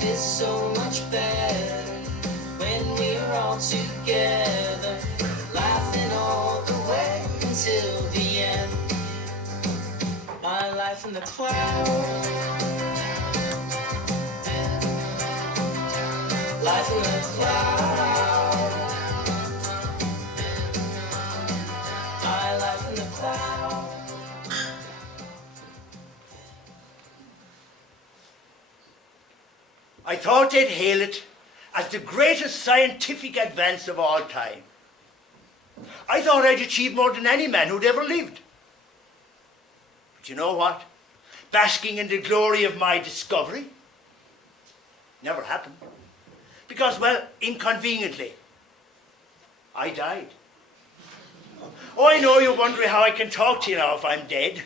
Life is so much better when we're all together, laughing all the way until the end. My life in the clouds, life in the clouds, my life in the clouds. I thought they'd hail it as the greatest scientific advance of all time. I thought I'd achieved more than any man who'd ever lived. But you know what? Basking in the glory of my discovery never happened. Because, well, inconveniently, I died. Oh, I know you're wondering how I can talk to you now if I'm dead.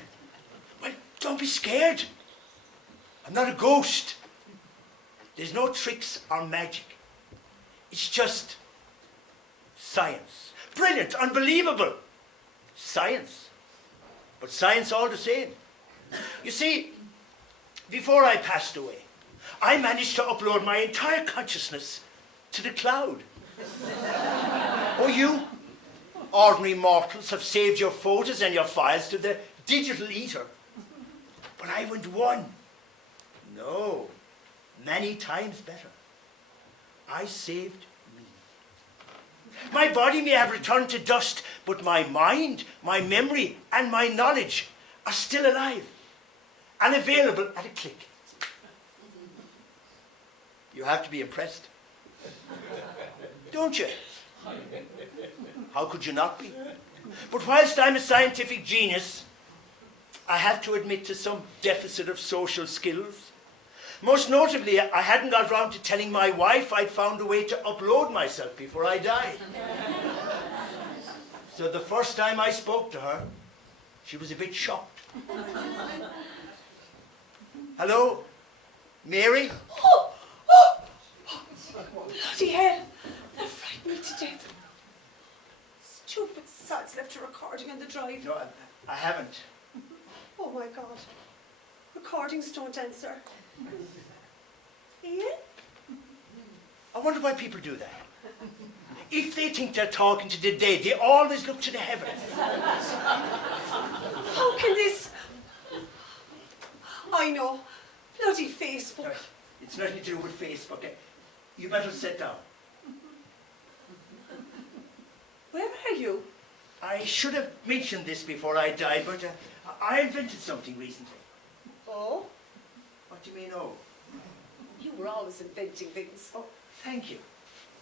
Well, don't be scared. I'm not a ghost. There's no tricks or magic. It's just science. Brilliant, unbelievable. Science. But science all the same. You see, before I passed away, I managed to upload my entire consciousness to the cloud. Oh, you ordinary mortals have saved your photos and your files to the digital ether. But I went one. No. Many times better. I saved me. My body may have returned to dust, but my mind, my memory, and my knowledge are still alive and available at a click. You have to be impressed. Don't you? How could you not be? But whilst I'm a scientific genius, I have to admit to some deficit of social skills. Most notably, I hadn't got round to telling my wife I'd found a way to upload myself before I died. So the first time I spoke to her, she was a bit shocked. Hello? Mary? Oh! Bloody hell! That frightened me to death. Stupid sods left a recording on the drive. No, I haven't. Oh my God. Recordings don't answer. Ian? I wonder why people do that. If they think they're talking to the dead, they always look to the heavens. How can this... I know. Bloody Facebook. Right. It's nothing to do with Facebook. You better sit down. Where are you? I should have mentioned this before I died, but I invented something recently. Oh? What do you mean, oh? You were always inventing things. Oh, thank you.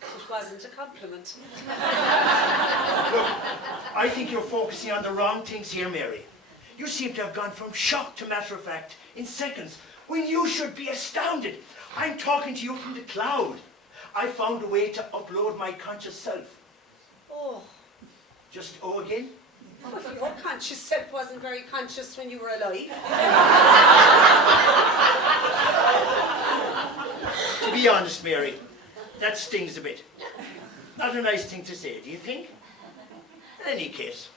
It wasn't a compliment. Look, I think you're focusing on the wrong things here, Mary. You seem to have gone from shock to matter of fact in seconds, when you should be astounded. I'm talking to you from the cloud. I found a way to upload my conscious self. Oh. Just oh again? Well, your conscious self wasn't very conscious when you were alive. To be honest, Mary, that stings a bit. Not a nice thing to say, do you think? In any case,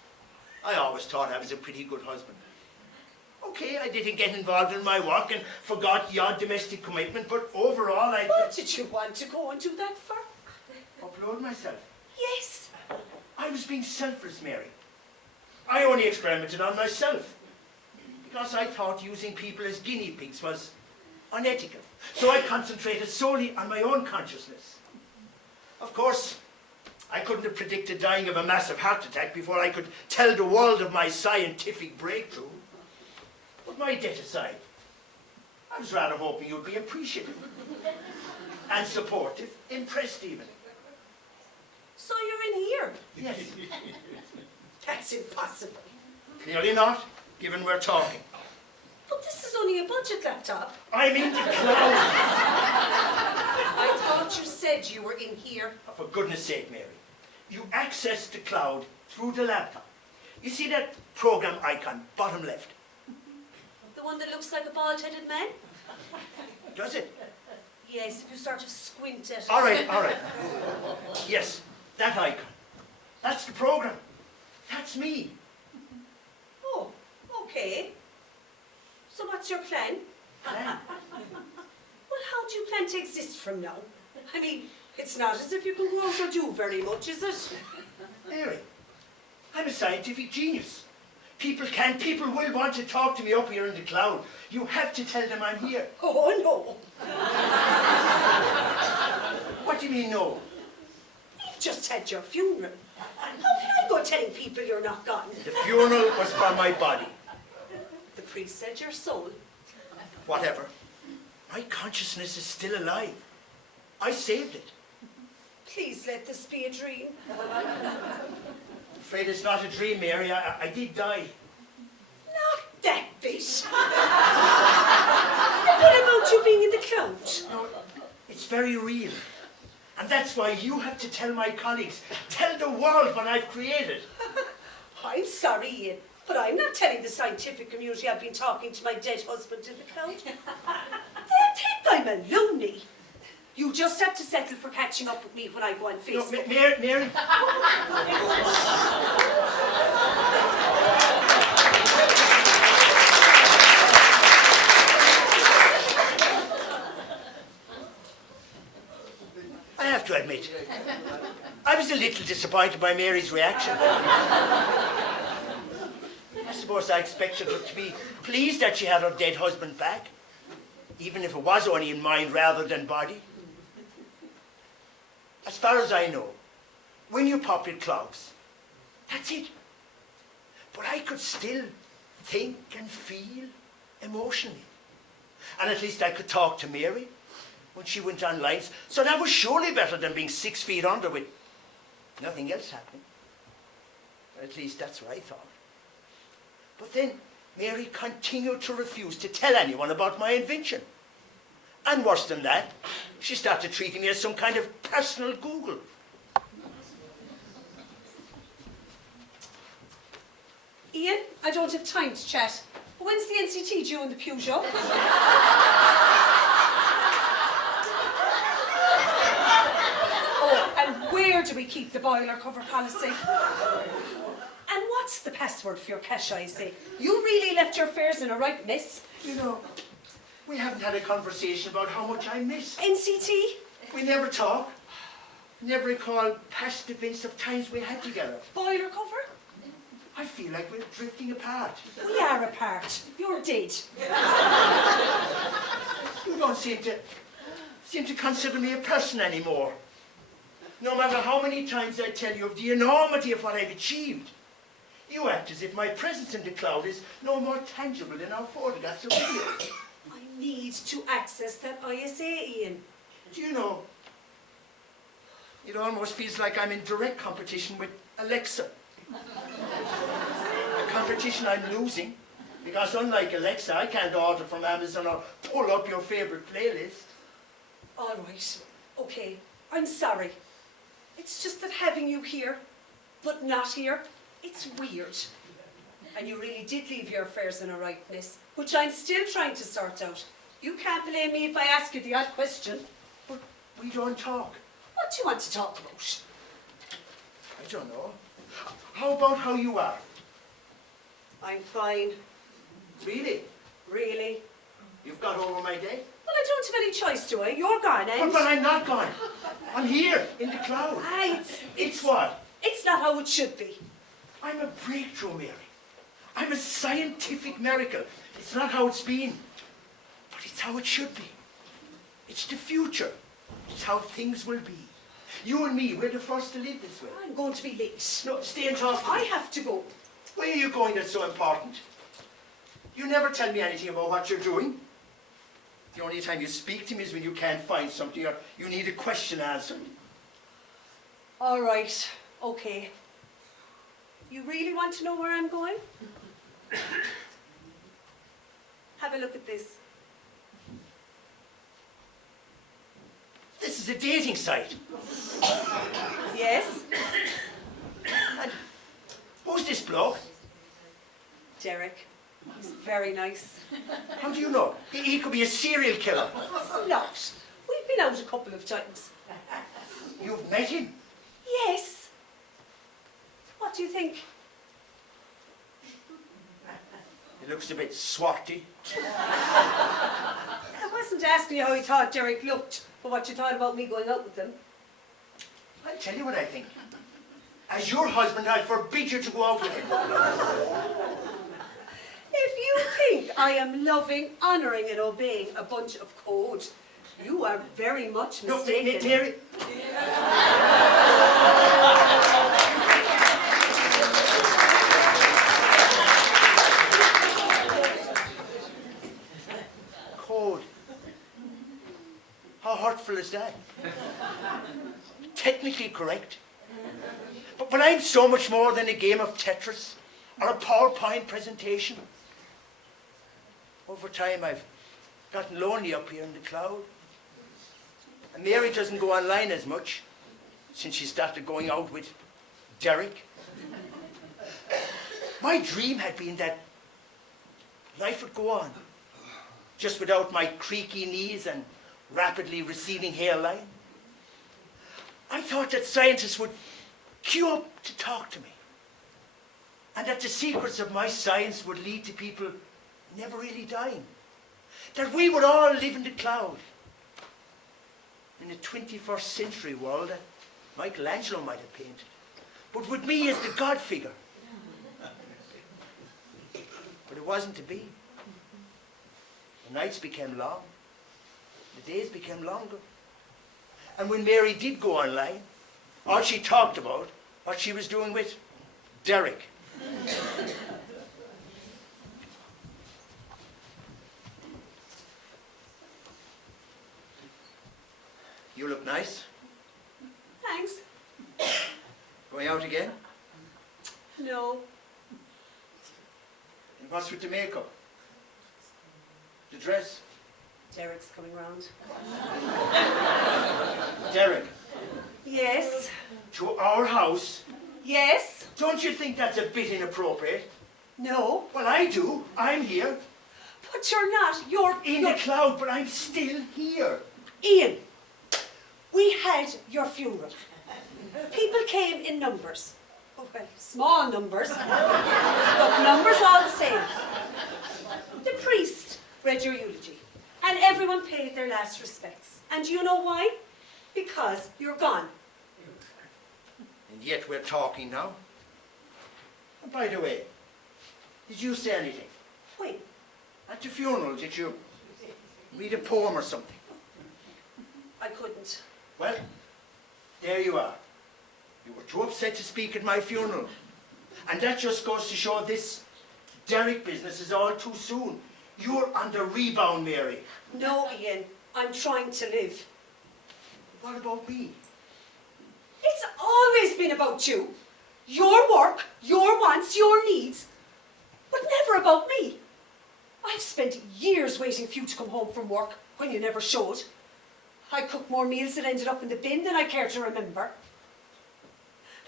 I always thought I was a pretty good husband. Okay, I didn't get involved in my work and forgot the odd domestic commitment, but overall I... What did you want to go and do that for? Upload myself. Yes. I was being selfless, Mary. I only experimented on myself because I thought using people as guinea pigs was unethical. So I concentrated solely on my own consciousness. Of course, I couldn't have predicted dying of a massive heart attack before I could tell the world of my scientific breakthrough. But my debt aside, I was rather hoping you'd be appreciative and supportive, impressed even. So you're in here? Yes. That's impossible. Clearly not, given we're talking. But this is only a budget laptop. I mean the cloud. I thought you said you were in here. For goodness sake, Mary. You access the cloud through the laptop. You see that program icon, bottom left? The one that looks like a bald-headed man? Does it? Yes, if you sort of squint at it. All right, all right. Yes, that icon. That's the program. That's me. Oh, okay. So what's your plan? Plan. Well, how do you plan to exist from now? I mean, it's not as if you can go out or do very much, is it? Mary, I'm a scientific genius. People will want to talk to me up here in the cloud. You have to tell them I'm here. Oh, no. What do you mean, no? You've just had your funeral. How can I go telling people you're not gone? The funeral was for my body. The priest said your soul. Whatever. My consciousness is still alive. I saved it. Please let this be a dream. Afraid it's not a dream, Mary. I did die. Not that bit. And what about you being in the cloud? No, it's very real. And that's why you have to tell my colleagues, tell the world what I've created. I'm sorry, Ian, but I'm not telling the scientific community I've been talking to my dead husband in the cloud. They'll think I'm a loony. You just have to settle for catching up with me when I go on No, Facebook. Mary. I have to admit, I was a little disappointed by Mary's reaction. I suppose I expected her to be pleased that she had her dead husband back, even if it was only in mind rather than body. As far as I know, when you pop your clogs, that's it. But I could still think and feel emotionally. And at least I could talk to Mary when she went online. So that was surely better than being 6 feet under with nothing else happening. At least that's what I thought. But then Mary continued to refuse to tell anyone about my invention. And worse than that, she started treating me as some kind of personal Google. Ian, I don't have time to chat. When's the NCT due in the Peugeot? Oh, and where do we keep the boiler cover policy? And what's the password for your cache, I say? You really left your fares in a right mess. You know, we haven't had a conversation about how much I miss. NCT? We never talk. Never recall past events of times we had together. Boiler cover? I feel like we're drifting apart. We are apart. You're dead. You don't seem to consider me a person anymore. No matter how many times I tell you of the enormity of what I've achieved, you act as if my presence in the cloud is no more tangible than our photographs of videos. I need to access that ISA, Ian. Do you know, it almost feels like I'm in direct competition with Alexa. A competition I'm losing, because unlike Alexa, I can't order from Amazon or pull up your favourite playlist. All right, okay, I'm sorry. It's just that having you here, but not here, it's weird. And you really did leave your affairs in a right place, which I'm still trying to sort out. You can't blame me if I ask you the odd question. But we don't talk. What do you want to talk about? I don't know. How about how you are? I'm fine. Really? Really? You've got over my day? Well, I don't have any choice, do I? You're gone, and... But I'm not gone. I'm here, in the cloud. Ah, It's what? It's not how it should be. I'm a breakthrough, Mary. I'm a scientific miracle. It's not how it's been, but it's how it should be. It's the future. It's how things will be. You and me, we're the first to live this way. I'm going to be late. No, stay and talk to I me. have to go. Where are you going that's so important? You never tell me anything about what you're doing. The only time you speak to me is when you can't find something or you need a question answered. All right, okay. You really want to know where I'm going? Have a look at this. This is a dating site. Yes, And who's this bloke? Derek. He's very nice. How do you know? He could be a serial killer. He's not. We've been out a couple of times. You've met him? Yes. What do you think? He looks a bit swatty. There wasn't asking you how you thought Derek looked, but what you thought about me going out with him. I'll tell you what I think. As your husband, I forbid you to go out with him. If you think I am loving, honouring and obeying a bunch of code, you are very much mistaken. No, Mary. Code. How hurtful is that? Technically correct. But I'm so much more than a game of Tetris or a PowerPoint presentation. Over time, I've gotten lonely up here in the cloud. And Mary doesn't go online as much since she started going out with Derek. My dream had been that life would go on, just without my creaky knees and rapidly receding hairline. I thought that scientists would queue up to talk to me, and that the secrets of my science would lead to people never really dying. That we would all live in the cloud. In the 21st century world that Michelangelo might have painted, but with me as the God figure. But it wasn't to be. The nights became long, the days became longer. And when Mary did go online, all she talked about, what she was doing with Derek. You look nice. Thanks. Going out again? No. And what's with the makeup? The dress? Derek's coming round. Derek, Yes. to our house? Yes. Don't you think that's a bit inappropriate? No. Well, I do. I'm here. But you're not. You're In the cloud, but I'm still here. Ian, we had your funeral. People came in numbers. Oh, well, small numbers, but numbers all the same. The priest read your eulogy, and everyone paid their last respects. And you know why? Because you're gone. And yet we're talking now. And by the way, did you say anything? Wait, At the funeral, did you read a poem or something? I couldn't. Well, there you are. You were too upset to speak at my funeral. And that just goes to show this Derek business is all too soon. You're on the rebound, Mary. No, Ian, I'm trying to live. What about me? It's always been about you. Your work, your wants, your needs, but never about me. I've spent years waiting for you to come home from work when you never showed. I cooked more meals that ended up in the bin than I care to remember.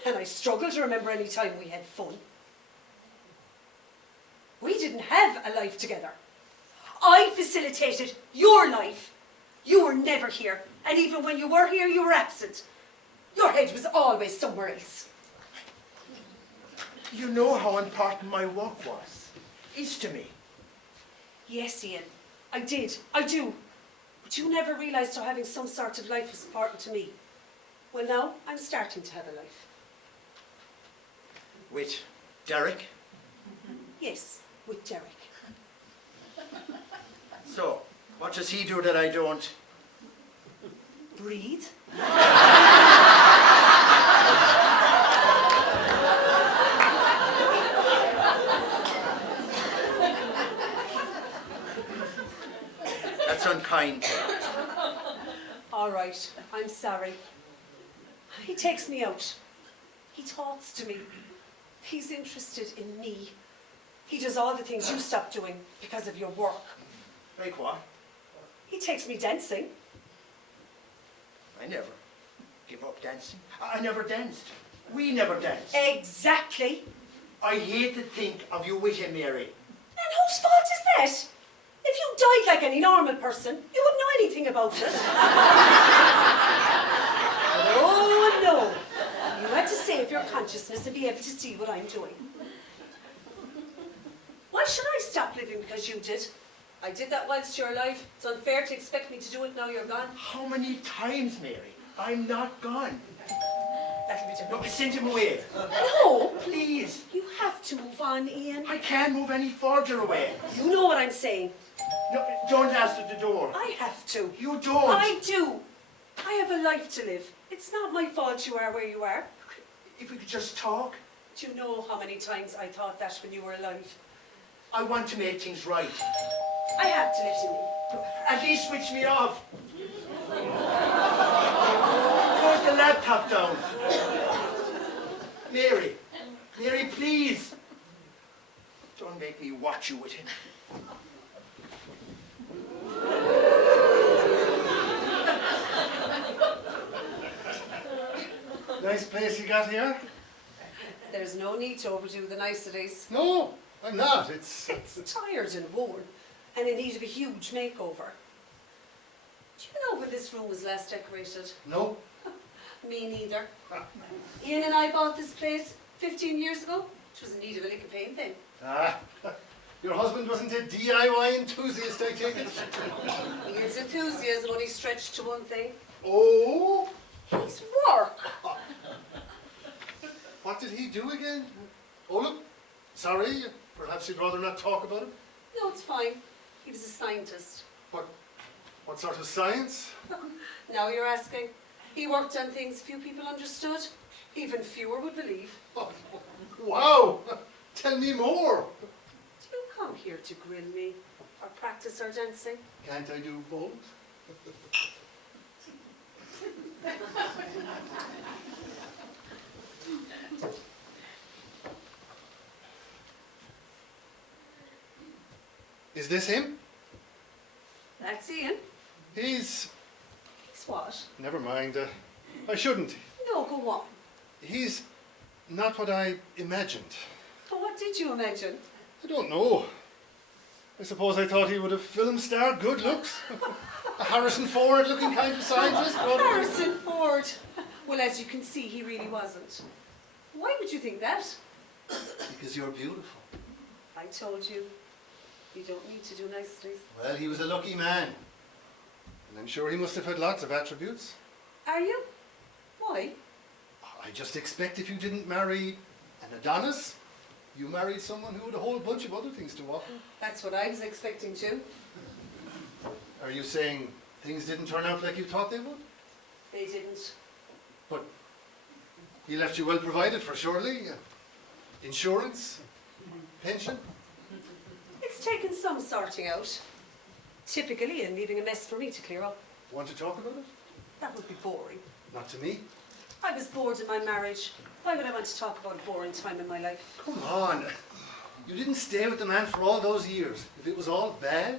And I struggle to remember any time we had fun. We didn't have a life together. I facilitated your life. You were never here, and even when you were here, you were absent. Your head was always somewhere else. You know how important my work is to me. Yes, Ian, I did. I do. But you never realised how having some sort of life was important to me. Well, now I'm starting to have a life. With Derek? Yes, with Derek. So, what does he do that I don't? Breathe. That's unkind. All right, I'm sorry. He takes me out. He talks to me. He's interested in me. He does all the things you stopped doing because of your work. Like what? He takes me dancing. I never give up dancing. I never danced. We never danced. Exactly. I hate to think of you with him, Mary. And whose fault is that? If you died like any normal person, you wouldn't know anything about it. Oh, no. You had to save your consciousness and be able to see what I'm doing. Why should I stop living because you did? I did that whilst you're alive. It's unfair to expect me to do it now you're gone. How many times, Mary? I'm not gone. That'll be different. Look, send him away. No! Please. You have to move on, Ian. I can't move any further away. You know what I'm saying. No, don't answer the door. I have to. You don't. I do. I have a life to live. It's not my fault you are where you are. If we could just talk. Do you know how many times I thought that when you were alive? I want to make things right. I have to let you in. At least switch me off. Put the laptop down. Mary. Mary, please. Don't make me watch you with him. Nice place you got here? There's no need to overdo the niceties. No, I'm not. It's tired and worn and in need of a huge makeover. Do you know when this room was last decorated? no. Me neither. Ian and I bought this place 15 years ago. It was in need of a lick of paint then. Ah, your husband wasn't a DIY enthusiast, I take it. Ian's enthusiasm only stretched to one thing. Oh, His work. what did he do again? Oh look, sorry. Perhaps you'd rather not talk about him. No, it's fine. He was a scientist. What sort of science? Now you're asking. He worked on things few people understood. Even fewer would believe. Oh, wow! Tell me more. Do you come here to grill me or practice our dancing? Can't I do both? Is this him? That's Ian. He's... He's what? Never mind. I shouldn't. No, go on. He's not what I imagined. But what did you imagine? I don't know. I suppose I thought he would have film star, good looks. A Harrison Ford looking kind of scientist. But Harrison Ford. Well, as you can see, he really wasn't. Why would you think that? because you're beautiful. I told you. You don't need to do niceties. Well, he was a lucky man. And I'm sure he must have had lots of attributes. Are you? Why? I just expect if you didn't marry an Adonis, you married someone who had a whole bunch of other things to offer. That's what I was expecting too. Are you saying things didn't turn out like you thought they would? They didn't. But he left you well provided for, surely? Insurance? Pension? It's taken some sorting out. Typically, and leaving a mess for me to clear up. Want to talk about it? That would be boring. Not to me. I was bored in my marriage. Why would I want to talk about a boring time in my life? Come on. You didn't stay with the man for all those years. If it was all bad.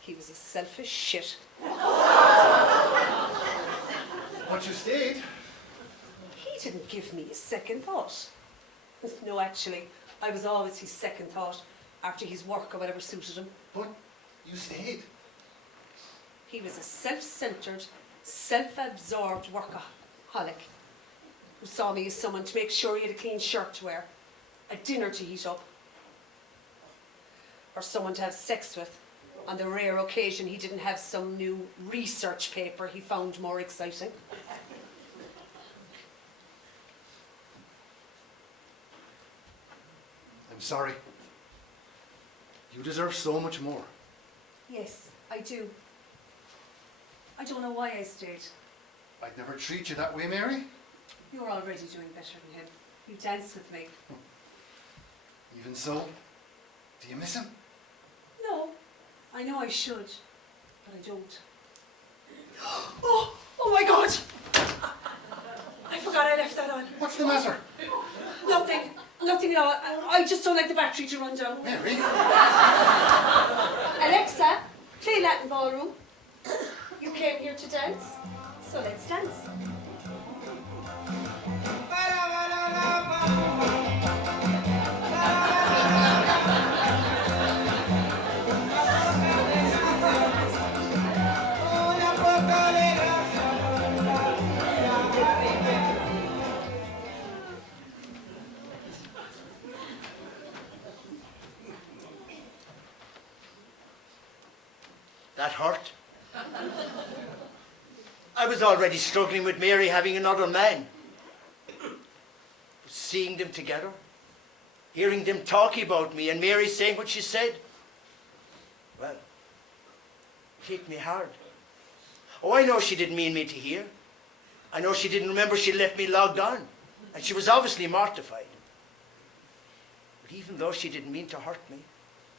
He was a selfish shit. But you stayed. He didn't give me a second thought. No, actually, I was always his second thought after his work or whatever suited him. But you stayed. He was a self-centered, self-absorbed workaholic who saw me as someone to make sure he had a clean shirt to wear, a dinner to heat up, or someone to have sex with on the rare occasion he didn't have some new research paper he found more exciting. I'm sorry. You deserve so much more. Yes, I do. I don't know why I stayed. I'd never treat you that way, Mary. You're already doing better than him. You danced with me. Even so, do you miss him? No, I know I should, but I don't. Oh my God! I forgot I left that on. What's the matter? Nothing at all. I just don't like the battery to run down. Mary? Alexa, play Latin Ballroom. You came here to dance, so let's dance. That hurt. I was already struggling with Mary having another man. But seeing them together, hearing them talking about me, and Mary saying what she said, well, it hit me hard. Oh, I know she didn't mean me to hear. I know she didn't remember she'd left me logged on, and she was obviously mortified. But even though she didn't mean to hurt me,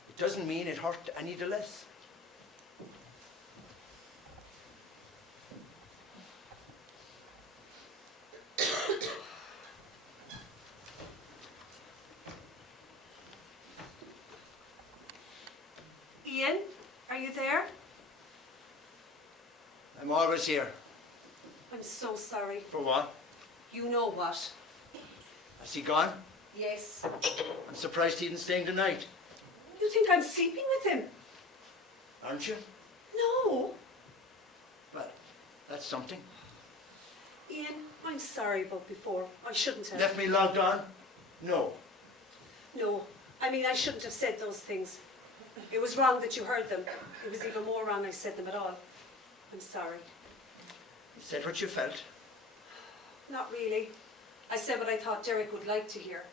it doesn't mean it hurt any the less. Ian, are you there? I'm always here. I'm so sorry. For what? You know what? Has he gone? Yes. I'm surprised he didn't stay the night. You think I'm sleeping with him? Aren't you? No. Well, that's something. Ian, I'm sorry about before. I shouldn't have. Left me logged on? No. No. I mean, I shouldn't have said those things. It was wrong that you heard them. It was even more wrong I said them at all. I'm sorry. You said what you felt. Not really. I said what I thought Derek would like to hear.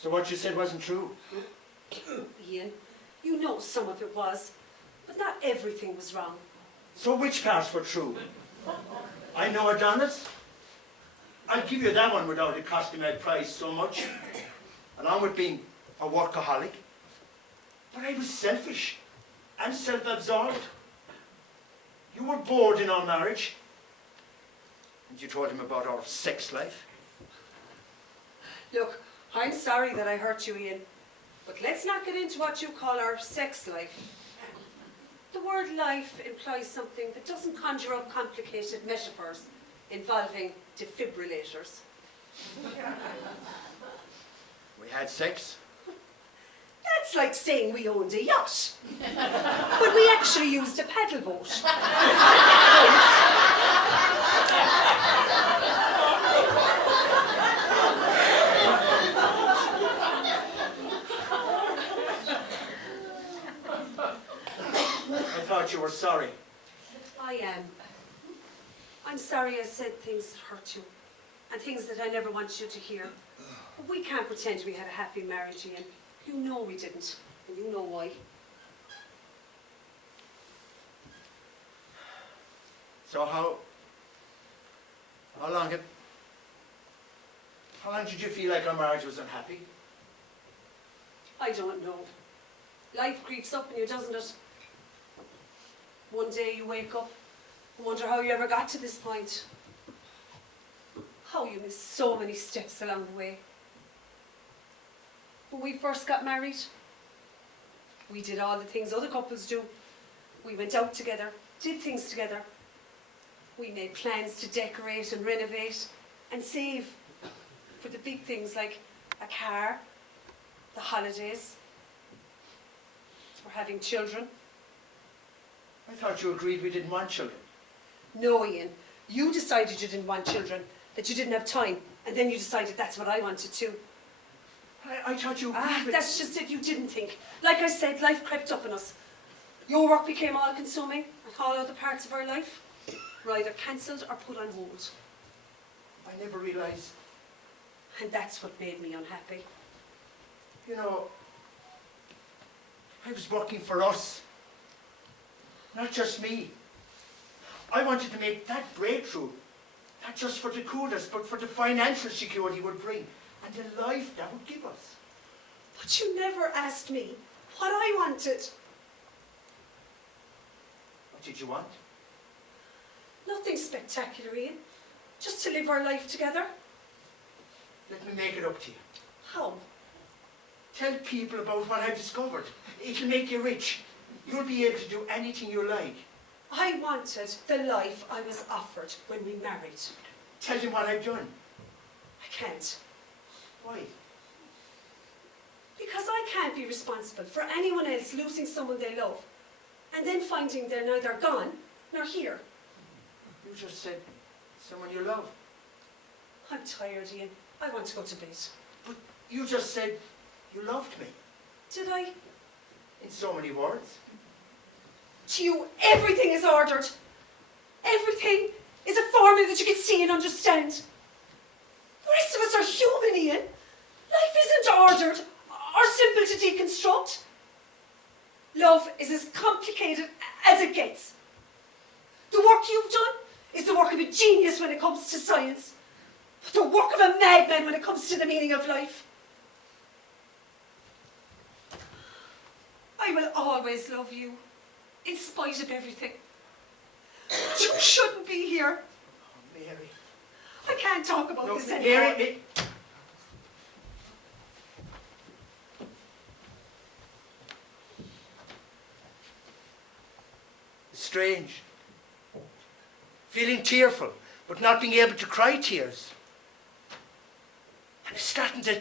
So what you said wasn't true? Ian, you know some of it was, but not everything was wrong. So which parts were true? I know Adonis. I'll give you that one without it costing my price so much. Along with being a workaholic. But I was selfish and self-absorbed. You were bored in our marriage. And you told him about our sex life. Look, I'm sorry that I hurt you, Ian, but let's not get into what you call our sex life. The word life implies something that doesn't conjure up complicated metaphors involving defibrillators. We had sex. That's like saying we owned a yacht, but we actually used a paddle boat. I thought you were sorry. I am. I'm sorry I said things that hurt you, and things that I never wanted you to hear. But we can't pretend we had a happy marriage, Ian. You know we didn't, and you know why. So how long did you feel like our marriage was unhappy? I don't know. Life creeps up on you, doesn't it? One day you wake up and wonder how you ever got to this point. How you missed so many steps along the way. When we first got married, we did all the things other couples do. We went out together, did things together. We made plans to decorate and renovate and save for the big things like a car, the holidays, for having children. I thought you agreed we didn't want children. No, Ian, you decided you didn't want children, that you didn't have time, and then you decided that's what I wanted too. I thought you agreed with... That's just it, you didn't think. Like I said, life crept up on us. Your work became all-consuming, and all other parts of our life were either cancelled or put on hold. I never realised. And that's what made me unhappy. You know, I was working for us. Not just me. I wanted to make that breakthrough. Not just for the coolness, but for the financial security it would bring. And the life that would give us. But you never asked me what I wanted. What did you want? Nothing spectacular, Ian. Just to live our life together. Let me make it up to you. How? Tell people about what I've discovered. It'll make you rich. You'll be able to do anything you like. I wanted the life I was offered when we married. Tell them what I've done. I can't. Why? Because I can't be responsible for anyone else losing someone they love and then finding they're neither gone nor here. You just said someone you love. I'm tired, Ian. I want to go to bed. But you just said you loved me. Did I? In so many words. To you, everything is ordered. Everything is a formula that you can see and understand. The rest of us are human, Ian. Life isn't ordered or simple to deconstruct. Love is as complicated as it gets. The work you've done is the work of a genius when it comes to science, but the work of a madman when it comes to the meaning of life. I will always love you, in spite of everything. But you shouldn't be here. Oh, Mary. I can't talk about No, this anymore. Mary. It's strange. Feeling tearful, but not being able to cry tears. And it's starting to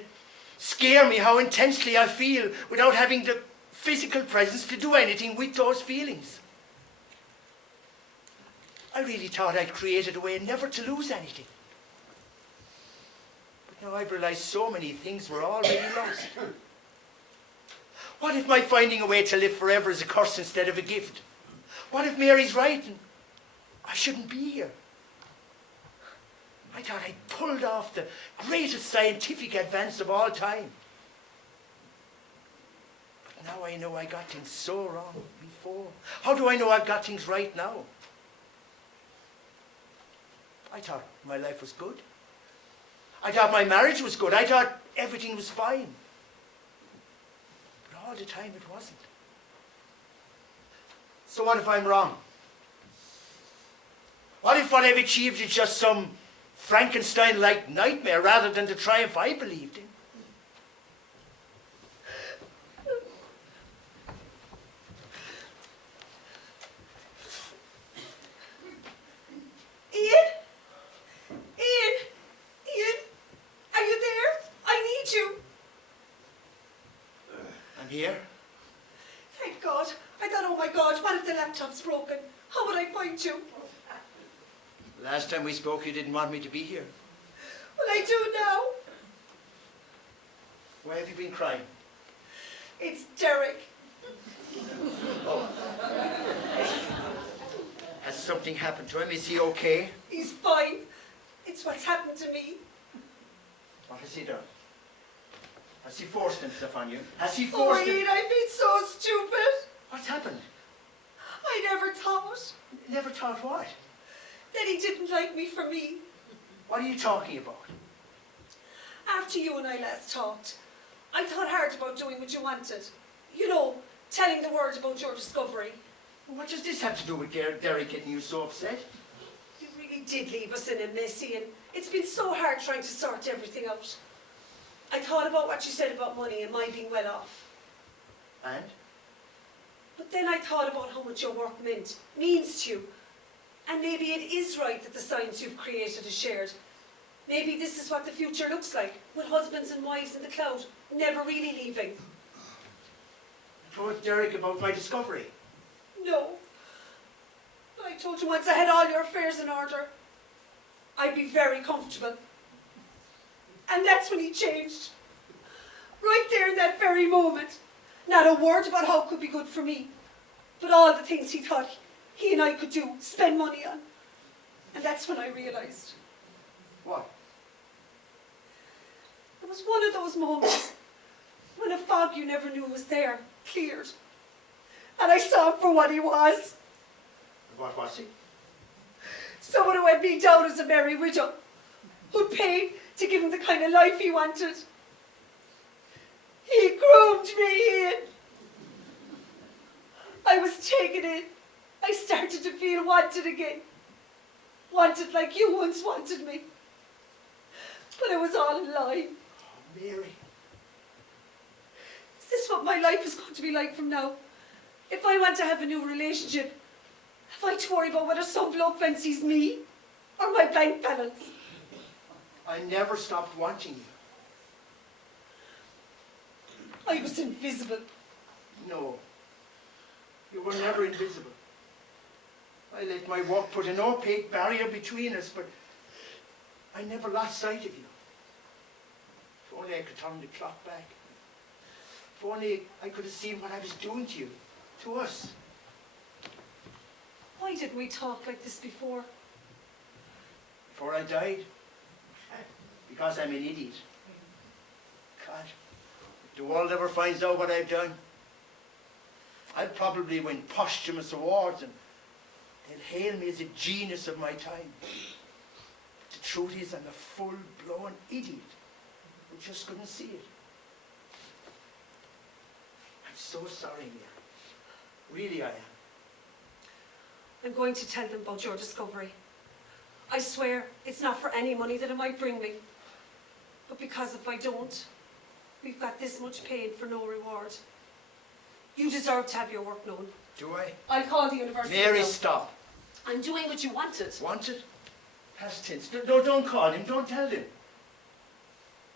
scare me how intensely I feel without having the physical presence to do anything with those feelings. I really thought I'd created a way never to lose anything. But now I've realised so many things were already lost. What if my finding a way to live forever is a curse instead of a gift? What if Mary's right and I shouldn't be here? I thought I'd pulled off the greatest scientific advance of all time. But now I know I got things so wrong before. How do I know I've got things right now? I thought my life was good. I thought my marriage was good. I thought everything was fine. But all the time it wasn't. So what if I'm wrong? What if what I've achieved is just some Frankenstein-like nightmare rather than the triumph I believed in? Ian, are you there? I need you. I'm here. Thank God. I thought, oh my God, what if the laptop's broken? How would I find you? Last time we spoke, you didn't want me to be here. Well, I do now. Why have you been crying? It's Derek. Has something happened to him? Is he okay? He's fine. It's what's happened to me. What has he done? Has he forced himself on you? Has he Oh, forced Ian, I've been so stupid. What's happened? I never thought Never thought what? that he didn't like me for me. What are you talking about? After you and I last talked, I thought hard about doing what you wanted. You know, telling the world about your discovery. What does this have to do with Derek getting you so upset? You really did leave us in a mess, Ian. It's been so hard trying to sort everything out. I thought about what you said about money and my being well off. And? But then I thought about how much your work means to you. And maybe it is right that the science you've created is shared. Maybe this is what the future looks like, with husbands and wives in the cloud, never really leaving. I told Derek about my discovery. No. But I told you once I had all your affairs in order, I'd be very comfortable. And that's when he changed. Right there in that very moment. Not a word about how it could be good for me, but all the things he thought he and I could do, spend money on. And that's when I realised. What? It was one of those moments when a fog you never knew was there cleared. And I saw him for what he was. What was he? Someone who had me down as a merry widow, who'd pay to give him the kind of life he wanted. He groomed me, Ian. I was taken in. I started to feel wanted again. Wanted like you once wanted me. But it was all a lie. Oh, Mary. Is this what my life is going to be like from now? If I want to have a new relationship, have I to worry about whether some bloke fancies me or my bank balance? I never stopped wanting you. I was invisible. No. You were never invisible. I let my work put an opaque barrier between us, but I never lost sight of you. If only I could turn the clock back. If only I could have seen what I was doing to you, to us. Why didn't we talk like this before? Before I died? Because I'm an idiot. God, if the world ever finds out what I've done, I'll probably win posthumous awards and they'll hail me as a genius of my time. But the truth is, I'm a full-blown idiot who just couldn't see it. I'm so sorry, Mary. Really, I am. I'm going to tell them about your discovery. I swear it's not for any money that it might bring me. But because if I don't, we've got this much pain for no reward. You deserve to have your work known. Do I? I'll call the university Mary, now. stop. I'm doing what you wanted. Wanted? Past tense. No, don't call him. Don't tell him.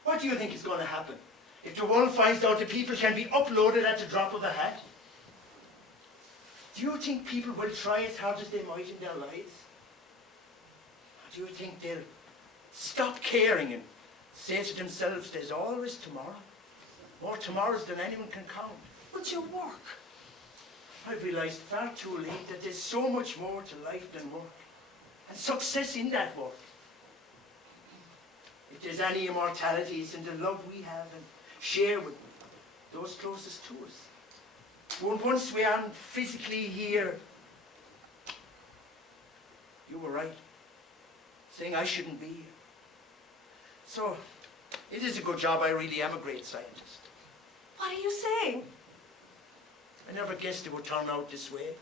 What do you think is going to happen if the world finds out that people can be uploaded at the drop of a hat? Do you think people will try as hard as they might in their lives? Or do you think they'll stop caring and say to themselves, there's always tomorrow? More tomorrows than anyone can count. But your work. I've realised far too late that there's so much more to life than work, and success in that work. If there's any immortality, it's in the love we have and share with those closest to us. When once we aren't physically here, you were right, saying I shouldn't be here. So, it is a good job I really am a great scientist. What are you saying? I never guessed it would turn out this way.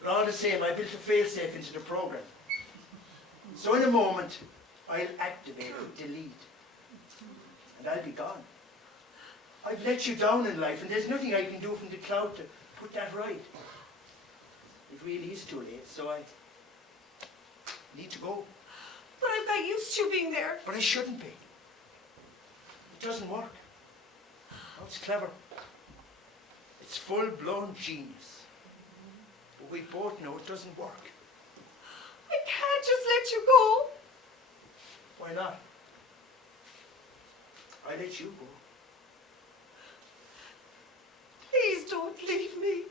But all the same, I built a failsafe into the program. So in a moment, I'll activate delete. And I'll be gone. I've let you down in life, and there's nothing I can do from the cloud to put that right. It really is too late, so I need to go. But I've got used to you being there. But I shouldn't be. It doesn't work. Oh, it's clever. It's full-blown genius. But we both know it doesn't work. I can't just let you go. Why not? I let you go. Please don't leave me.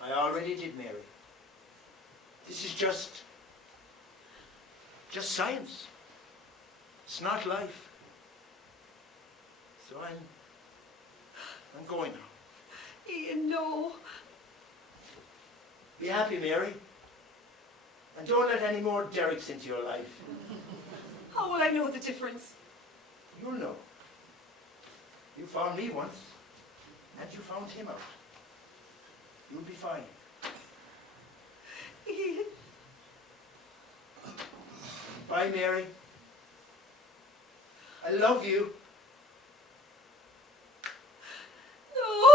I already did, Mary. This is just science. It's not life. So I'm going now. Ian, no. Be happy, Mary. And don't let any more Derricks into your life. How will I know the difference? You'll know. You found me once, and you found him out. You'll be fine. Ian. Bye, Mary. I love you. No.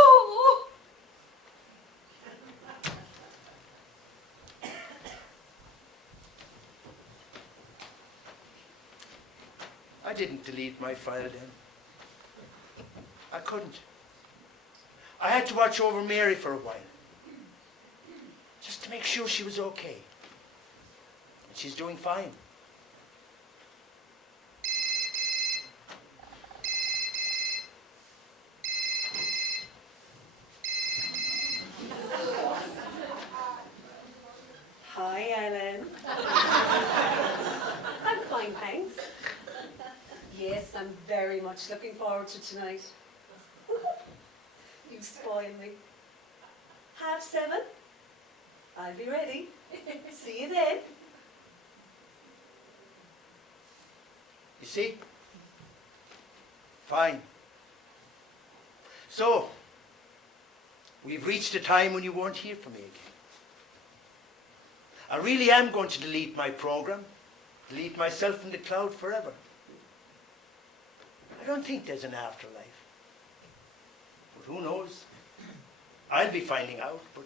I didn't delete my file then. I couldn't. I had to watch over Mary for a while, just to make sure she was okay. And she's doing fine. Hi, Ellen. I'm fine, thanks. Yes, I'm very much looking forward to tonight. You spoil me. 7:30? I'll be ready. See you then. You see? Fine. So, we've reached a time when you won't hear from me again. I really am going to delete my program, delete myself from the cloud forever. I don't think there's an afterlife. But who knows? I'll be finding out, but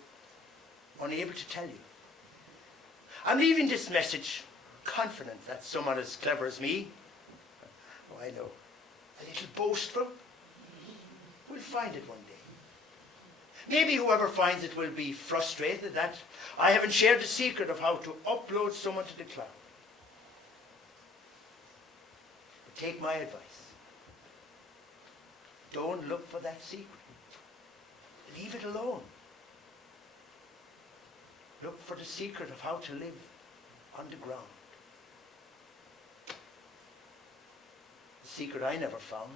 unable to tell you. I'm leaving this message confident that someone as clever as me, oh, I know, a little boastful, will find it one day. Maybe whoever finds it will be frustrated that I haven't shared the secret of how to upload someone to the cloud. But take my advice. Don't look for that secret. Leave it alone. Look for the secret of how to live on the ground. The secret I never found